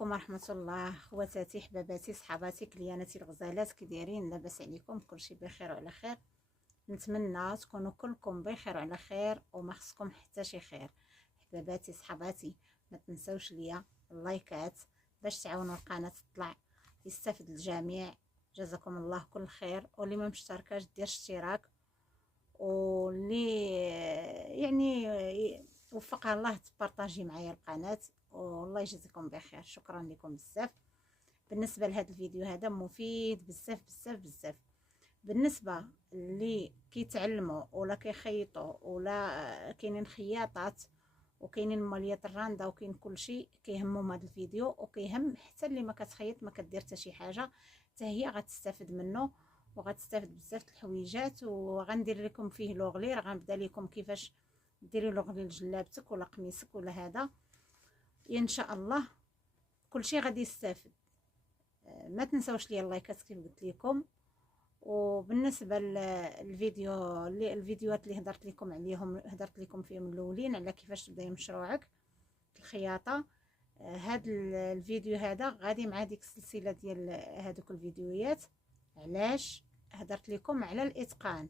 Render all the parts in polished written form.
عليكم ورحمة الله. خواتاتي حباباتي صحاباتي كلياناتي الغزالات، كي دايرين؟ لاباس عليكم؟ كلشي بخير وعلى خير. نتمنى تكونوا كلكم بخير وعلى خير وما خصكم حتى شي خير. حباباتي صحاباتي، ما تنسوش ليا اللايكات باش تعاونوا القناه تطلع يستافد الجميع. جزاكم الله كل خير. واللي ما مشتركاش دير اشتراك، واللي يعني وفقها الله تبارطاجي معايا القناه، والله يجزيكم بخير. شكرا لكم بزاف. بالنسبه لهذا الفيديو هذا مفيد بزاف بزاف بزاف بالنسبه اللي كيتعلموا ولا كيخيطوا ولا كاينين خياطات وكاينين ماليات الراندا وكاين كلشي كيهمهم هذا الفيديو، وكيهم حتى اللي ما كتخيط ما كدير حتى شي حاجه، حتى هي غتستافد منه وغتستافد بزاف الحويجات. وغندير لكم فيه لوغلي، راه غنبدا لكم كيفاش ديري لوغلي لجلابتك ولا قميصك ولا هذا. ان شاء الله كلشي غادي يستافد. ما تنساوش لي اللايكات كيف قلت لكم. وبالنسبه للفيديو الفيديوهات اللي هضرت لكم فيهم الاولين على كيفاش تبداي مشروعك الخياطه، هذا الفيديو هذا غادي مع ديك السلسله ديال هذوك الفيديوهات. علاش هضرت لكم على الاتقان؟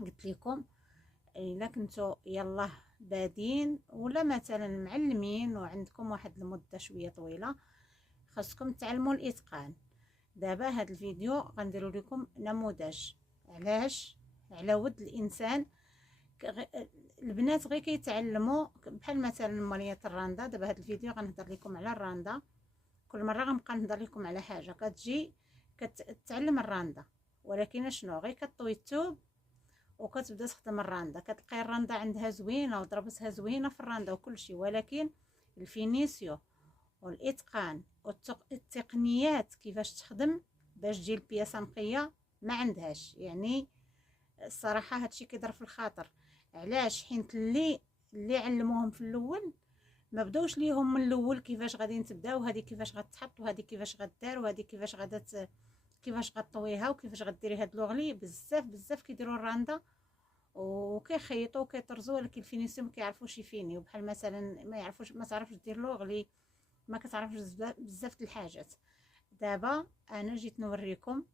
قلت لكم الا كنتو يلا بادين ولا مثلا معلمين وعندكم واحد المده شويه طويله، خاصكم تعلموا الاتقان. دابا هذا الفيديو غنديروا لكم نموذج علاش على ود الانسان. البنات غير كيتعلموا بحال مثلا ماليه الراندا. دابا هذا الفيديو غنهضر لكم على الراندا. كل مره غنبقى نهضر لكم على حاجه كتجي كتعلم الراندا، ولكن شنو غير كطوي الثوب وكتبدا تخدم الراندا، كتلقاي الراندا عندها زوينه وضربتها زوينه في الراندا وكل شيء، ولكن الفينيسيو والاتقان والتقنيات كيفاش تخدم باش تجي البياسه نقيه ما عندهاش. يعني الصراحه هادشي كيضر في الخاطر. علاش؟ حيت اللي علموهم في الاول ما بداوش ليهم من الاول كيفاش غادي تبداو، هذه كيفاش غتحط وهذه كيفاش غدار وهذه كيفاش كيفاش غطويها وكيفاش غديري هاد لوغلي. بزاف بزاف كيديروا الراندا وكيخيطوا وكيطرزوا، ولكن الفينيسيون ما كيعرفوش يفينيو. بحال مثلا ما تعرفش دير لوغلي، ما كتعرفش بزاف الحاجات. دابا انا جيت نوريكم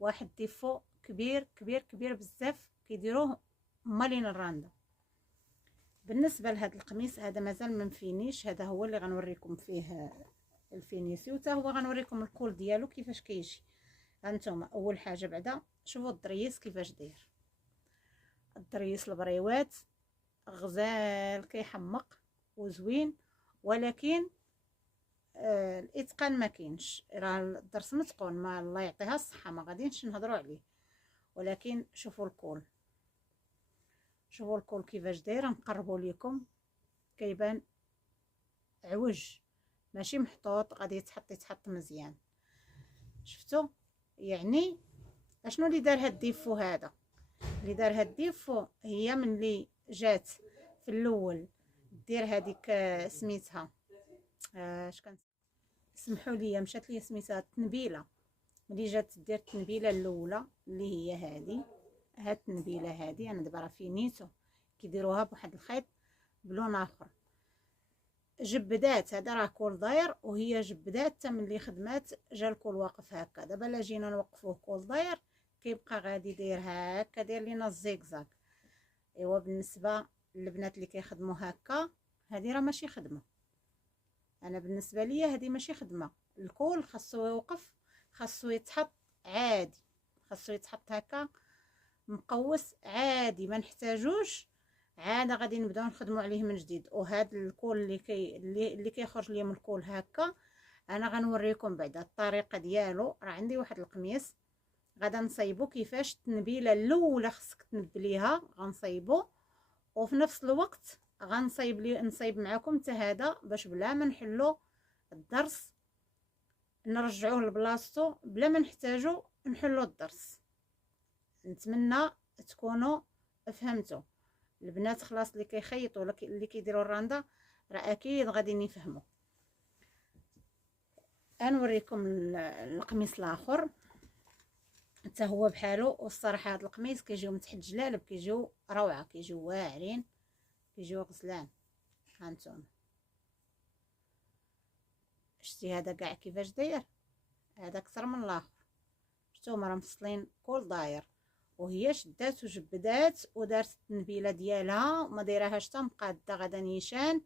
واحد ديفو كبير كبير كبير بزاف كيديروه مالين الراندا. بالنسبه لهذا القميص هذا مازال ما مفينيش، هذا هو اللي غنوريكم فيه الفينيسيو، حتى هو غنوريكم الكول ديالو كيفاش كيجي. هانتوما اول حاجه بعدا شوفوا الضريس كيفاش داير. الضريس البريوات غزال كيحمق وزوين، ولكن الاتقان ما كاينش. راه الدرس متقون، ما الله يعطيها الصحه ما غاديش نهضروا عليه. ولكن شوفوا الكول، شوفوا الكول كيفاش داير. نقربوا لكم كيبان عوج ماشي محطوط، غادي يتحط مزيان. شفتوا؟ يعني اشنو اللي دار هاد الديفو هذا؟ اللي دار هاد الديفو هي من اللي جات في الاول دير هذيك سميتها اش كان سمحوا لي مشات لي سميتها التنبيله. ملي جات دير التنبيله الاولى اللي هي هذه، هاد التنبيله هذه انا دابا راه فينيتو كيديروها بواحد الخيط بلون اخر. جبدات هذا راه كول داير، وهي جبدات حتى ملي خدمات جا الكول واقف هكا. دابا لا جينا نوقفوه كول داير كيبقى غادي داير هكا، داير لينا الزيكزاك. ايوا بالنسبه للبنات اللي كيخدموا هكا هذه راه ماشي خدمه. انا بالنسبه ليا هذه ماشي خدمه. الكول خاصو يوقف، خاصو يتحط عادي، خاصو يتحط هكا مقوس عادي، ما نحتاجوش عاد غادي نبداو نخدموا عليه من جديد. وهذا الكول اللي كيخرج ليا من الكول هكا انا غنوريكم بعدا الطريقه ديالو. راه عندي واحد القميص غادا نصايبو كيفاش التنبيله الاولى خصك تنبليها، غنصايبو وفي نفس الوقت نصايب معكم حتى هذا باش بلا ما نحلو الدرس نرجعوه لبلاصتو بلا ما نحتاجو نحلو الدرس. نتمنى تكونوا فهمتوا. البنات خلاص اللي كيخيطوا ولا اللي كيديروا الراندا راه اكيد غادي يفهموا. نوريكم القميص الاخر حتى هو بحالو. والصراحه هذا القميص كيجيو من تحت جلالب، كيجيو روعه، كيجيو واعرين، كيجيو غزلان. هانتوما شتي هذا كاع كيفاش داير، هذا اكثر من الاخر. شفتو راه مفصلين كل داير، وهي شدات وجبدات ودارت التنبيله ديالها وما دايراهاش حتى مقاده غدا نيشان.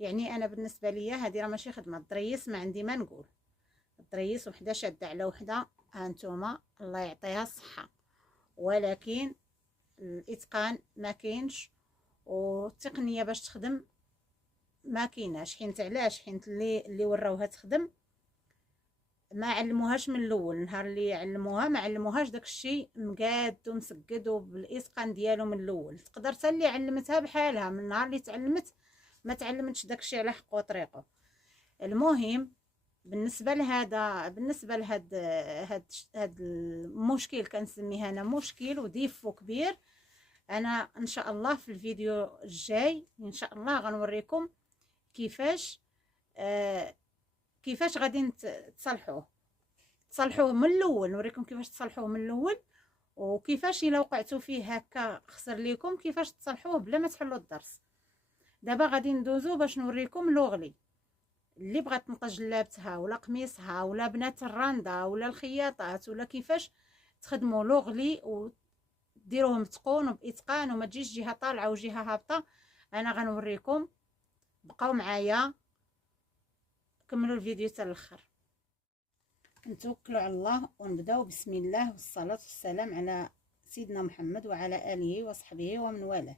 يعني انا بالنسبه ليا هذه راه ماشي خدمه الدريس، ما عندي ما نقول. الدريس وحده شاده على وحده، ها نتوما الله يعطيها الصحه، ولكن الاتقان ما كاينش، والتقنيه باش تخدم ما كايناش. حيت علاش؟ حيت اللي وراوها تخدم ما علموهاش من الاول. النهار اللي علموها ما علموهاش داكشي مقاد ومسقد وبالاتقان ديالو من الاول. تقدر حتى اللي علمتها بحالها من النهار اللي تعلمت ما تعلمتش داكشي على حقه وطريقه. المهم بالنسبه لهاد المشكل، كنسميه انا مشكل وديفو كبير. انا ان شاء الله في الفيديو الجاي ان شاء الله غنوريكم كيفاش غادي تصلحوه من الاول. نوريكم كيفاش تصلحوه من الاول، وكيفاش الا وقعتوا فيه هكا خسر ليكم كيفاش تصلحوه بلا ما تحلوا الدرس. دابا غادي ندوزو باش نوريكم لوغلي اللي بغات تنقص جلابتها ولا قميصها ولا بنات الراندا ولا الخياطات ولا كيفاش تخدموا لوغلي وديروه متقون وباتقان وما تجيش جهه طالعه وجهه هابطه. انا غنوريكم، بقاو معايا كملوا الفيديو حتى الاخر. نتوكلوا على الله ونبداو بسم الله والصلاه والسلام على سيدنا محمد وعلى اله وصحبه ومن والاه.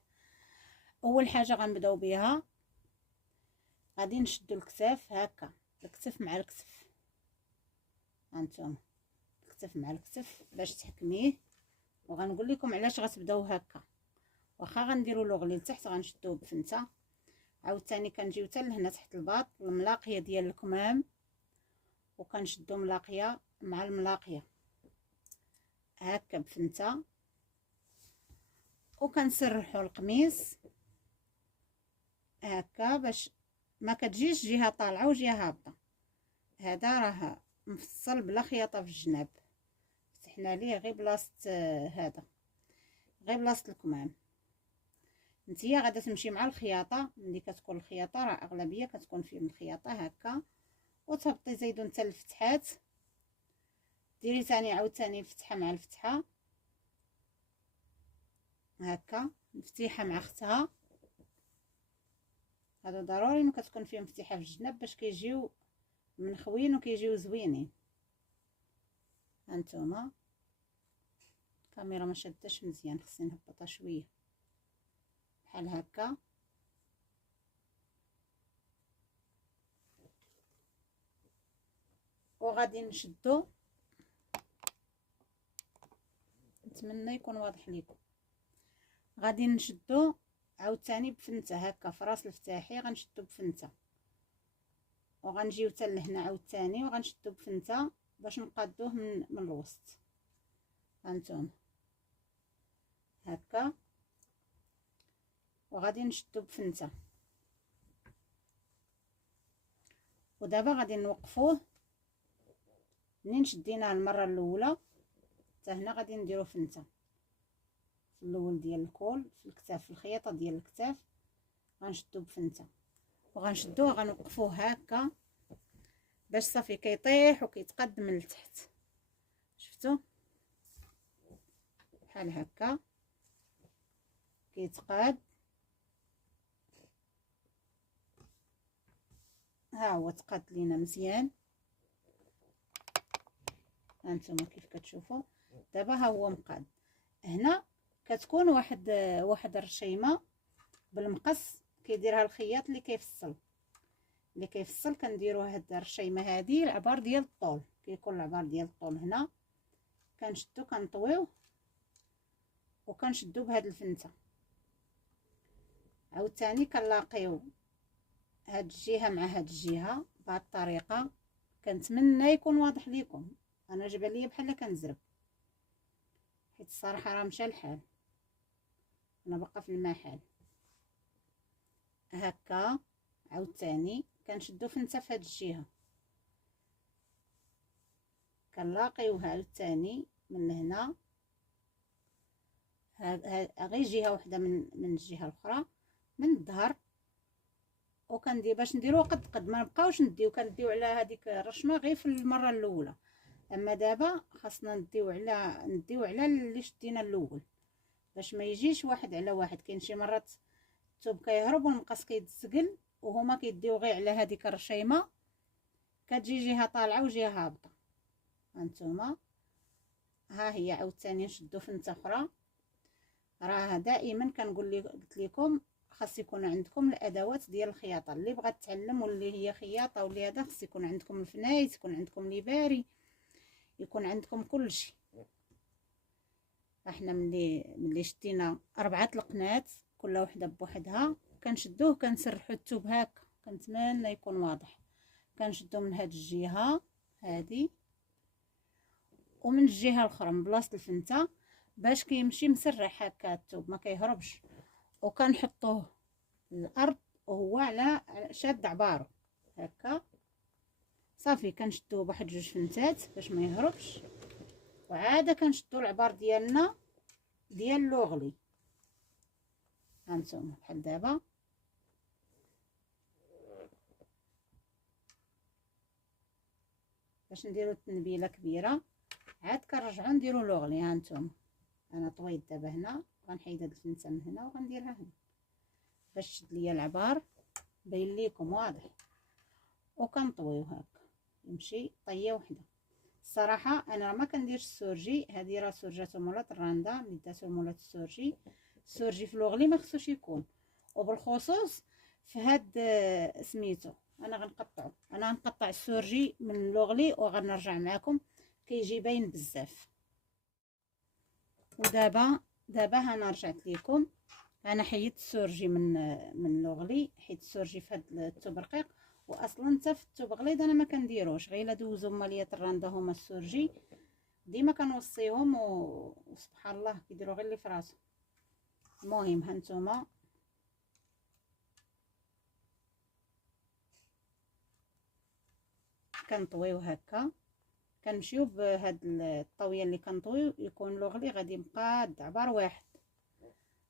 اول حاجه غنبداو بها غادي نشدوا الكتاف هكا، الكتف مع الكتف، هانتوما الكتف مع الكتف باش تحكميه. وغنقول لكم علاش غتبداو هكا. واخا غنديروا لوغلي لتحت غنشدوه بفنته، عاوتاني كنجيو حتى لهنا تحت الباط الملاقيه ديال الكمام، وكنشدو ملاقيه مع الملاقيه هكا بفنته، وكنسرحوا القميص هكا باش ما كتجيش جهه طالعه وجهه هابطه. هذا راه مفصل بلا خياطه في الجناب، فتحنا ليه غير بلاصه هذا، غير بلاصه الكمام. نتيا غادا تمشي مع الخياطه، ملي كتكون الخياطه راه اغلبيه كتكون في الخياطه هكا، وتهبطي زيدون حتى الفتحات، ديري ثاني عاوتاني الفتحه مع الفتحه هكا، مفتيحه مع اختها. هذا ضروري ما كتكون فيهم مفتيحه في الجناب باش كيجيو منخوين وكيجيو زوينين. هانتوما الكاميرا ما شدتش مزيان، خصني نهبطها شويه بحال هكا. وغادي نشدو، نتمنى يكون واضح لكم. غادي نشدو عاوتاني بفنته هكا في راس الفتاحي، غنشدو بفنته وغنجيو حتى لهنا عاوتاني وغنشدو بفنته باش نقادوه من الوسط. هانتوما هكا، وغادي نشدو بفنته. ودابا غادي نوقفوه منين شديناه المره الاولى حتى هنا، غادي نديرو فنته في الاول ديال الكول في الكتاف، في الخياطه ديال الكتاف غنشدو بفنته وغنشدوه غنوقفوه هكا باش صافي كيطيح وكيتقد من التحت. شفتوا بحال هكا كيتقاد، ها هو تقاد لينا مزيان. هانتوما كيف كتشوفوا دابا ها هو مقاد. هنا كتكون واحد الرشيمه بالمقص كيديرها الخياط اللي كيفصل كنديروا هاد الرشيمه هادي العبار ديال الطول، كيكون العبار ديال الطول هنا كنشدو كنطويوه وكنشدو بهاد الفنته. عاوتاني كنلاقيو هاد الجهه مع هاد الجهه بهاد الطريقه. كنتمنى يكون واضح ليكم، انا جاب لي بحال كنزرب حيت الصراحه راه مشى الحال، انا باقا في المحل هكا. عاوتاني كنشدو فنته في هاد الجهه، كنلاقيوها عاوتاني من هنا غير جهه وحده من الجهه الاخرى من الظهر وكندير باش نديرو قد ما نبقاوش نديو، كنديو على هذيك الرشمه غير في المره الاولى. اما دابا خاصنا نديو على اللي شدينا الاول باش ما يجيش واحد على واحد. كاين شي مرات الثوب كيهرب والمقص كيتسقل وهما كيديو غير على هذيك الرشيمه، كتجي جهه طالعه وجهه هابطه. هانتوما ها هي عاوتاني نشدو فنته اخرى. راه دائما قلت لكم خاص يكون عندكم الادوات ديال الخياطه. اللي بغات تعلم واللي هي خياطه واللي هذا، خاص يكون عندكم الفنايت، يكون عندكم ليباري، يكون عندكم كل شيء. احنا ملي شدينا 4 القنات كل وحده بوحدها كنشدوه كنسرحوا الثوب هكا. كنتمنى يكون واضح. كنشدو من هاد الجهه هادي ومن الجهه الاخرى من بلاصه الفنته باش كيمشي مسرح هكا الثوب ما كيهربش. وكنحطوه الارض وهو على شاد عبارو هكا صافي. كنشدوه بواحد 2 فنتات باش ما يهربش. وعاده كنشدو العبار ديالنا ديال لوغلي. هانتوما بحال دابا باش نديرو التنبيله كبيره عاد كنرجعو نديرو لوغلي. هانتوما انا طويت دابا هنا، غنحيد هاد الفنته من هنا وغنديرها هنا باش تشد ليا العبار باين ليكم واضح. وكنطويو هكا يمشي طيه وحده. الصراحه انا ما كنديرش السورجي، هذه راه سورجات مولات الراندا اللي داتو مولات السورجي. السورجي في لوغلي ما خصوش يكون، وبالخصوص في هاد سميتو انا غنقطع السورجي من لوغلي وغنرجع معكم كيجي باين بزاف. ودابا انا رجعت لكم. انا حيدت السورجي من لوغلي، حيت السورجي في هاد الثوب رقيق. واصلا حتى في الثوب غليظ انا ما كنديروش، غير الا دوزو ماليات الراندا هما السورجي ديما كنوصيهم وسبحان الله كيديروا غير اللي في راسهم. المهم هانتوما كنطويو هكا. كنمشيو بهاد الطويه اللي كنطويو يكون لوغلي غادي يبقى عبار واحد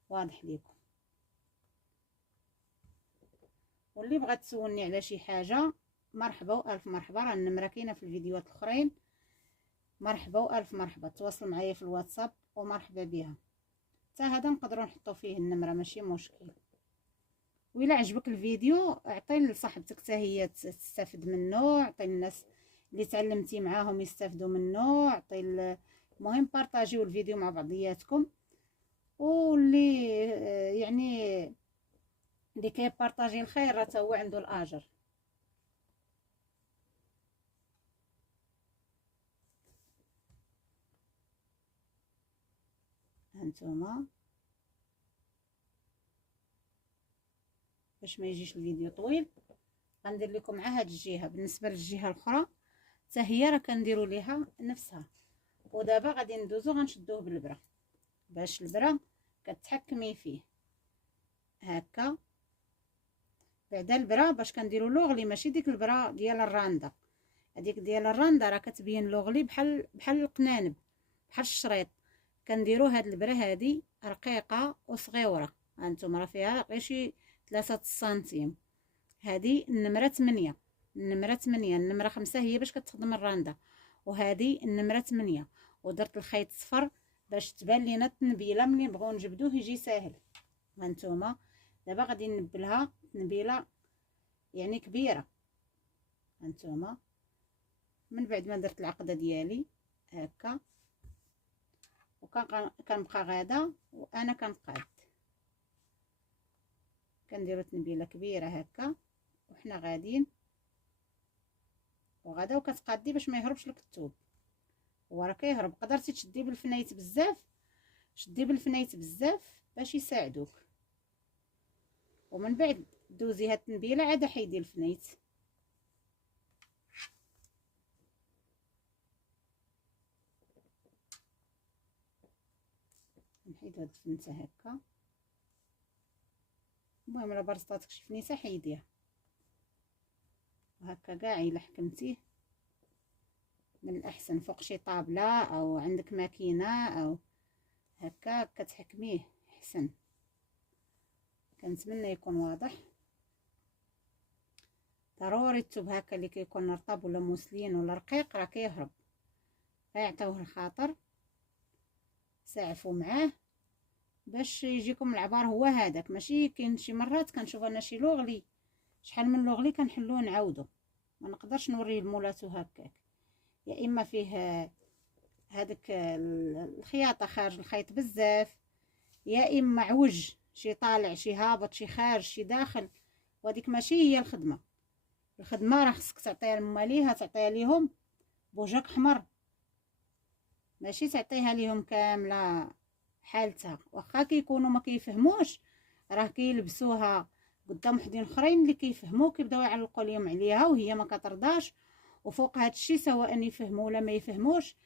واضح ليكم. واللي بغات تسولني على شي حاجه مرحبا والف مرحبا، راه النمره كاينه في الفيديوهات الاخرين. مرحبا والف مرحبا، تواصل معايا في الواتساب ومرحبا بها. حتى هذا نقدروا نحطوا فيه النمره ماشي مشكل. وإلا عجبك الفيديو اعطيه لصاحبتك حتى هي تستافد منه، اعطي الناس اللي تعلمتي معاهم يستافدوا منه، اعطي المهم بارطاجيو الفيديو مع بعضياتكم. واللي يعني اللي كيبارطاجي الخير راه هو عنده الاجر. هانتوما باش ما يجيش الفيديو طويل غندير لكم مع هاد الجهه. بالنسبه للجهه الاخرى حتى هي راه كنديروا ليها نفسها. ودابا غادي ندوزو غنشدوه بالبره باش البره كتحكمي فيه هكا. بعدا البره باش كنديروا لوغلي ماشي ديك البره ديال الراندا. هذيك ديال الراندا راه كتبين لوغلي بحال القنانب بحال الشريط. كنديروا هاد البره هادي رقيقه وصغيره. هانتوما راه فيها غير شي 3 سنتيم. هذه النمره 8. النمره 5 هي باش كتخدم الراندا، وهذه النمره 8. ودرت الخيط صفر باش تبان لينا التنبيله ملي نبغيو نجبدوه يجي ساهل. هانتوما دابا غادي نبلها تنبيله يعني كبيره. هانتوما من بعد ما درت العقده ديالي هكا وكنبقى غاده وانا كنقاد. كنديروا تنبيله كبيره هكا وحنا غاديين وغادا وكتقادي باش ما يهربش لك الثوب. هو راه كيهرب. قدرتي تشدي بالفنيت بزاف، شدي بالفنيت بزاف باش يساعدوك. ومن بعد دوزي هاد التنبيله عاد حيدي الفنيت. نحيد هاد الفنته هكا. المهم الا برصاتك شي فنيسه حيديها هكا كاع. الا حكمتيه من الاحسن فوق شي طابله او عندك ماكينه او هكا كتحكميه احسن. كنتمنى يكون واضح. ضروري الثوب هكا اللي كيكون رطب ولا موسلين ولا رقيق راه كيهرب، غيعطيوه الخاطر، ساعفوا معاه باش يجيكم العبار هو هذاك. ماشي كاين شي مرات كنشوف انا شي لوغلي، شحال من لوغلي كنحلوه نعاودو، ما نقدرش نوريه لمولاتو هكاك، يا اما فيه هذاك الخياطه خارج الخيط بزاف، يا اما عوج، شي طالع شي هابط شي خارج شي داخل، وهذيك ماشي هي الخدمه. الخدمه راه خصك تعطيها لماليها، تعطيها ليهم بوجهك حمر، ماشي تعطيها ليهم كامله حالتها. واخا كيكونوا ما كيفهموش راه كيلبسوها قدام وحدين اخرين اللي كيفهموا، كيبداو يعلقوا ليهم عليها وهي ما كترضاش. وفوق هذا الشيء سواء يفهموا ولا ما يفهموش،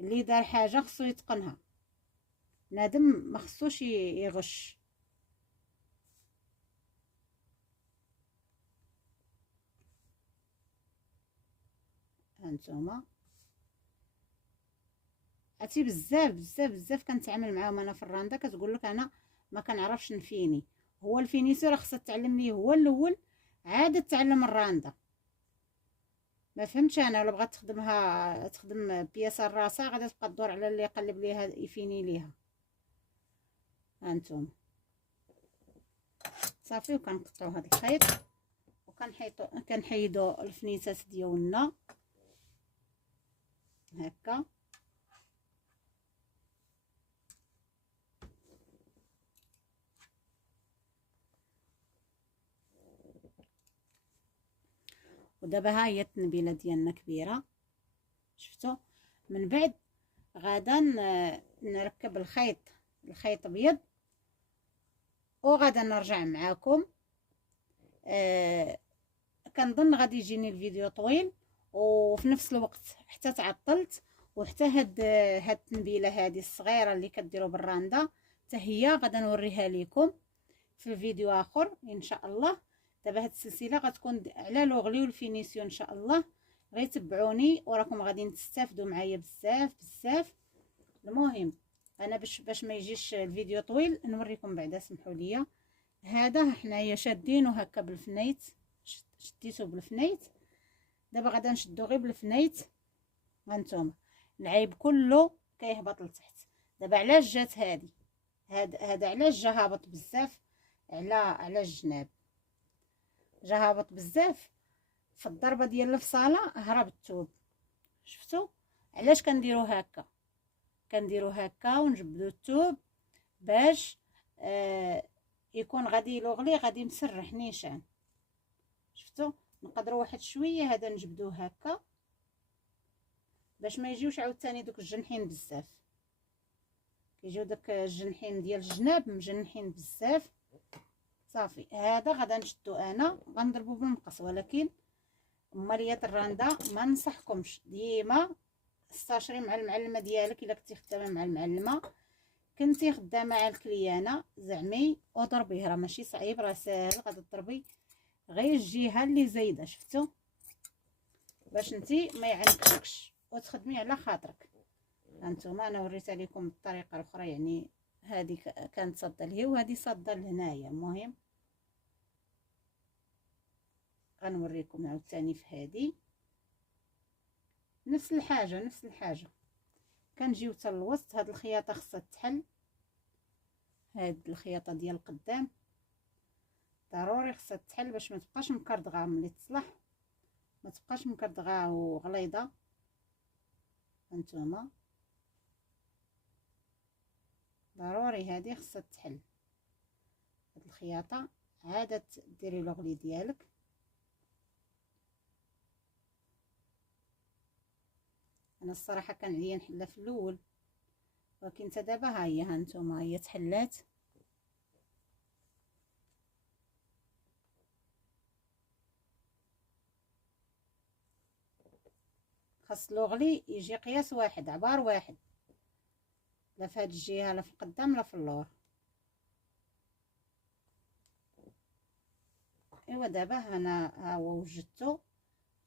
اللي دار حاجه خصو يتقنها، نادم ما خصوش يغش. هانتوما عرفتي بزاف بزاف بزاف كنتعامل معاهم انا في الراندا، كتقول لك انا ما كنعرفش نفيني. هو الفينيسور راه خصها تعلم ليه هو الاول، عاد تعلم الراندا. ما فهمتش انا، ولا بغات تخدمها تخدم بياسه راسها غادي تبقى تدور على اللي يقلب ليها يفيني ليها. هانتوما صافي، وكنقطعوا هذا الخيط كنحيدوا الفنيسات ديالنا هكا. ودابا ها هي التنبيله ديالنا كبيره، شفتوا؟ من بعد غادا نركب الخيط ابيض، وغادا نرجع معاكم. كنظن غادي يجيني الفيديو طويل، وفي نفس الوقت حتى تعطلت، وحتى هاد التنبيله هذه الصغيره اللي كديروا بالراندا حتى هي غادا نوريها لكم في فيديو اخر ان شاء الله. دابا هاد السلسله غتكون على لوغلي والفينيسيون ان شاء الله، غير تبعوني وراكم غادي تستافدوا معايا بزاف بزاف. المهم انا باش ما يجيش الفيديو طويل نوريكم بعدا، سمحوا لي. هذا حنايا شادينه هكا بالفنيت، شديته بالفنيت، دابا غادا نشدو غير بالفنيت. هانتوما العيب كله كيهبط لتحت. دابا علاش جات هذا علاش جا هابط بزاف على الجناب، جا هابط بزاف في الضربه ديال الفصاله، هرب الثوب. شفتوا علاش كنديرو هكا؟ كنديرو هكا ونجبدو الثوب باش يكون غادي لوغلي غادي مسرح نيشان. شفتوا؟ نقدروا واحد شويه هذا نجبدوه هكا باش ما يجيوش عاوتاني دوك الجنحين بزاف، كيجيو داك الجنحين ديال الجناب مجنحين بزاف. صافي هذا غادا نشدو، انا غنضربو بالمقص، ولكن ماليات الراندا ما ننصحكمش ديما استشري مع المعلمه ديالك. الا كنتي خدامه مع المعلمه، كنتي خدامه مع الكليانه، زعمي وضربيه، راه ماشي صعيب، راه ساهل. غادي تضربي غير الجهه اللي زايده، شفتوا؟ باش نتي ما يعنكش وتخدمي على خاطرك. هانتوما انا وريتها لكم الطريقه الاخرى، يعني هذه كانت صاده لهي وهذه صاده لهنايا. المهم غنوريكم عاوتاني في هذه نفس الحاجه نفس الحاجه. كنجيو حتى الوسط. هاد الخياطه خصها تحل، هاد الخياطه ديال القدام ضروري خصها تحل باش ما تبقاش مكردغه ملي تصلح، ما تبقاش مكردغه وغليظه. هانتوما ضروري هذه خصها تحل. هاد الخياطه عاده ديري لوغلي ديالك. انا الصراحه كان عليا نحلها في الاول، ولكن حتى دابا ها هي، هانتوما هي تحلات. خاص لوغلي يجي قياس واحد، عبار واحد، لا في هاد الجهه لا في القدام لا في اللور. ايوا دابا انا ها هو وجدته.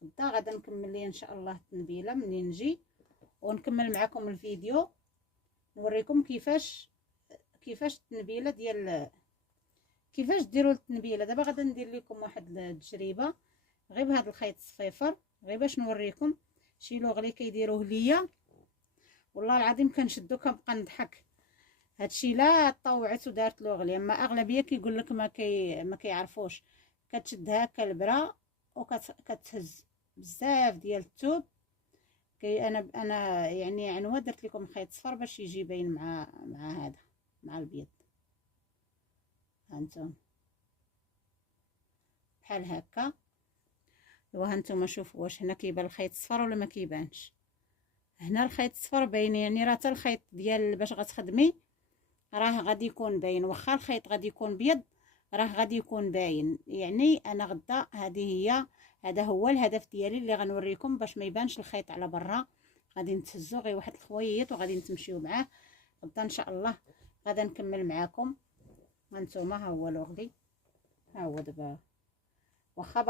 غدا غادا نكمل ليه ان شاء الله التنبيله منين نجي، ونكمل معكم الفيديو نوريكم كيفاش التنبيله ديال كيفاش ديروا التنبيله. دابا غادا ندير لكم واحد التجربه غير بهذا الخيط الصفيفر، غير باش نوريكم شي لوغلي كيديروه ليا والله العظيم كنشدو كنبقى نضحك. هادشي لا طوعت ودارت لوغلي، اما اغلبيه كيقول لك ما كيعرفوش. كتشد هكا البرا وكتهز بزاف ديال الثوب. انا يعني عنوه درت لكم خيط صفر باش يجي باين مع هذا مع البيض. هانتوما بحال هكا. وهانتوما شوفوا واش هنا كيبان الخيط الصفر ولا ما كيبانش. هنا الخيط الصفر باين، يعني راه حتى الخيط ديال باش غتخدمي راه غادي يكون باين، واخا الخيط غادي يكون بيض راه غادي يكون باين. يعني انا غدا هذا هو الهدف ديالي اللي غنوريكم باش ما يبانش الخيط على برا. غادي نتهزو غير واحد الخويط وغادي نتمشيو معاه غدا ان شاء الله. غدا نكمل معاكم. هانتوما ها هو لوغلي، ها هو دابا واخا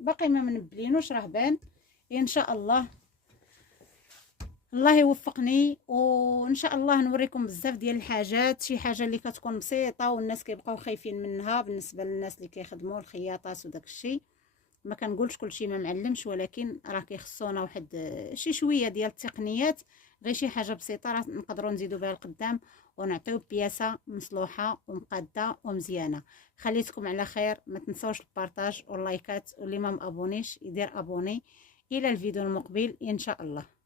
باقي ما منبلينوش راه بان ان شاء الله. الله يوفقني وان شاء الله نوريكم بزاف ديال الحاجات، شي حاجه اللي كتكون بسيطه والناس كيبقاو خايفين منها بالنسبه للناس اللي كيخدموا الخياطات وداك الشيء. ما كنقولش كلشي ما معلمش، ولكن راه كيخصونا واحد شي شويه ديال التقنيات، غير شي حاجه بسيطه راه نقدروا نزيدوا بها القدام ونعطيو بياسه مصلوحه ومقاده ومزيانه. خليتكم على خير، ما تنسوش البارطاج واللايكات، واللي ما مابونيش يدير ابوني. الى الفيديو المقبل ان شاء الله.